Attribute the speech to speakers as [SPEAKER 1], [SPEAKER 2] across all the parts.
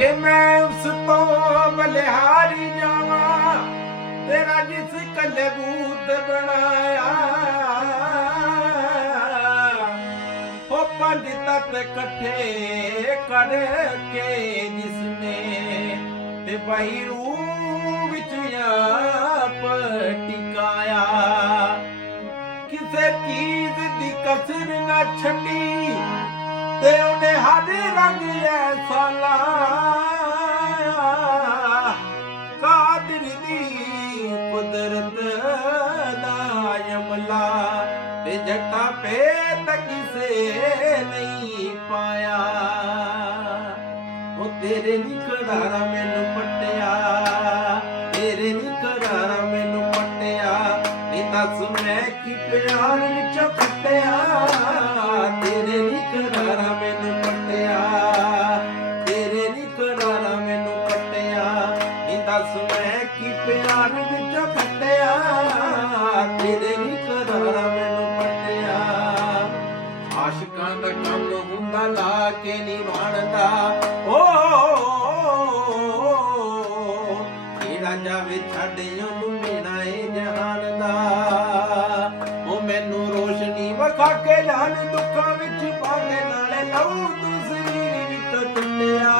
[SPEAKER 1] ਕਿ ਮੈਂ ਉਸ ਤੋਂ ਬਲਿਹਾਰੀ ਜਾਵਾਂ ਤੇਰਾ ਜਿਸ ਕੱਲੇ ਬੂਤ ਬਣਾਇਆ। ਹੋ ਪੰਜ ਤਤ ਇਕੱਠੇ ਕਰਕੇ ਜਿਸਨੇ ਤੇ ਬਾਈ ਰੂਹ ਵਿੱਚ ਆਪ ਟਿਕਾਇਆ। ਕਿਸੇ ਚੀਜ਼ ਦੀ ਕਸਰ ਨਾ ਛੱਡੀ ਤੇ ਉਹਨੇ ਹਰ ਰੰਗ ਐਸਾ ਲਾਇਆ ਤੇ ਜੱਟਾ ਪੇ ਕਿਸੇ ਨਹੀਂ ਪਾਇਆ। ਉਹ ਤੇਰੇ ਨਿਕੜਾਰਾ ਮੈਨੂੰ ਪੱਟਿਆ। ਤੇਰੇ ਨਿਕੜਾਰਾ ਮੈਨੂੰ ਪੱਟਿਆ। ਨੀ ਦੱਸ ਮੈਂ ਕੀ ਪਿਆਰ ਵਿੱਚ ਖੱਟਿਆ ਕੇ ਨਹੀਂ ਵਣਦਾ ਓ, ਕਿਹੜਾ ਜਾਵੇ ਛੱਡ ਉਹਨੂੰ ਮੇਣਾ ਏ ਜਹਾਨ ਦਾ। ਉਹ ਮੈਨੂੰ ਰੋਸ਼ਨੀ ਵਖਾ ਕੇ ਲਾਨ ਦੁੱਖਾਂ ਵਿੱਚ ਪਾ ਨਾਲੇ ਲਹੂ ਤੂੰ ਸਰੀਰ ਵਿੱਚ ਟੁੱਟਿਆ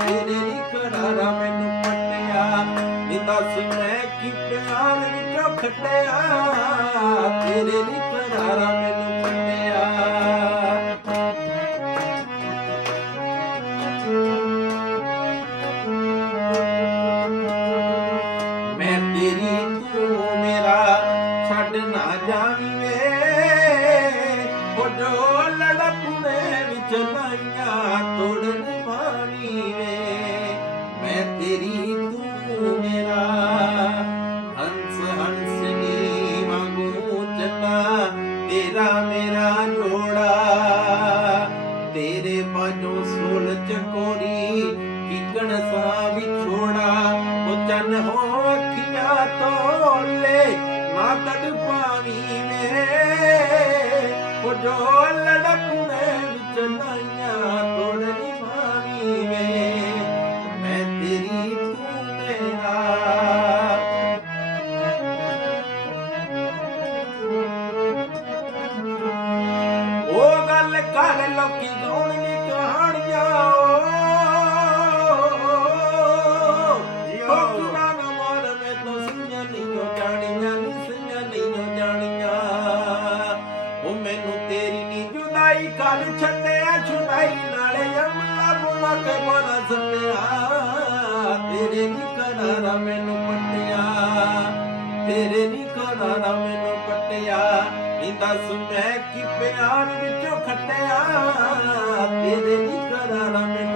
[SPEAKER 1] ਤੇਰੇ ਨੀ ਕਰਾਰਾ ਮੈਨੂੰ ਪੱਟਿਆ। ਨੀ ਦੱਸ ਮੈਂ ਕੀ ਪਿਆਰ ਵਿੱਚੋਂ ਖੱਟਿਆ। ਤੇਰੇ ਨੀ ਕਰਾਰਾ ਤੋੜਨ ਪਾਵੀਂ ਵੇ। ਮੈਂ ਤੇਰੀ ਤੂੰ ਮੇਰਾ। ਹੰਸ ਹੰਸਨੀ ਵਾਂਗੂ ਚੱਲਾ। ਤੇਰਾ ਮੇਰਾ ਜੋੜਾ। ਤੇਰੇ ਬਾਝੋਂ ਸੋਲ ਚਕੋਰੀ ਕਿਕਣ ਸਾ ਵਿਛੋੜਾ। ਉਹ ਚੰਨ ਹੋ ਅੱਖੀਆਂ ਤੋਲੇ ਨਾ ਤੜ ਪਾਵੀ ਮੇਰੇ ਲੋਕੀ ਗਾਉਣ ਕਹਾਣੀਆਂ ਮੋਰ ਮੇ ਤੋਂ ਨਹੀਂ ਜਾਣੀਆਂ ਨਹੀਂ ਉਹ ਮੈਨੂੰ ਤੇਰੀ ਨੀ ਜੁਦਾਈ ਕਰ ਛੱਡਿਆ ਛੁਡਾਈ ਨਾਲੇ ਅਮਲਾ ਬੁਲਾ ਕੇ ਬੋਲਾ ਸੱਤਿਆ ਤੇਰੇ ਨੀ ਕਰਾਰਾ ਮੈਨੂੰ ਪੱਟਿਆ ਤੇਰੇ ਨੀ ਨੀ ਦੱਸ ਮੈਂ ਕਿ ਪਿਆਰ ਵਿੱਚੋਂ ਖੱਟਿਆ ਤੇਰੇ ਨੀ ਕਰਾਰਾ ਮੈਨੂੰ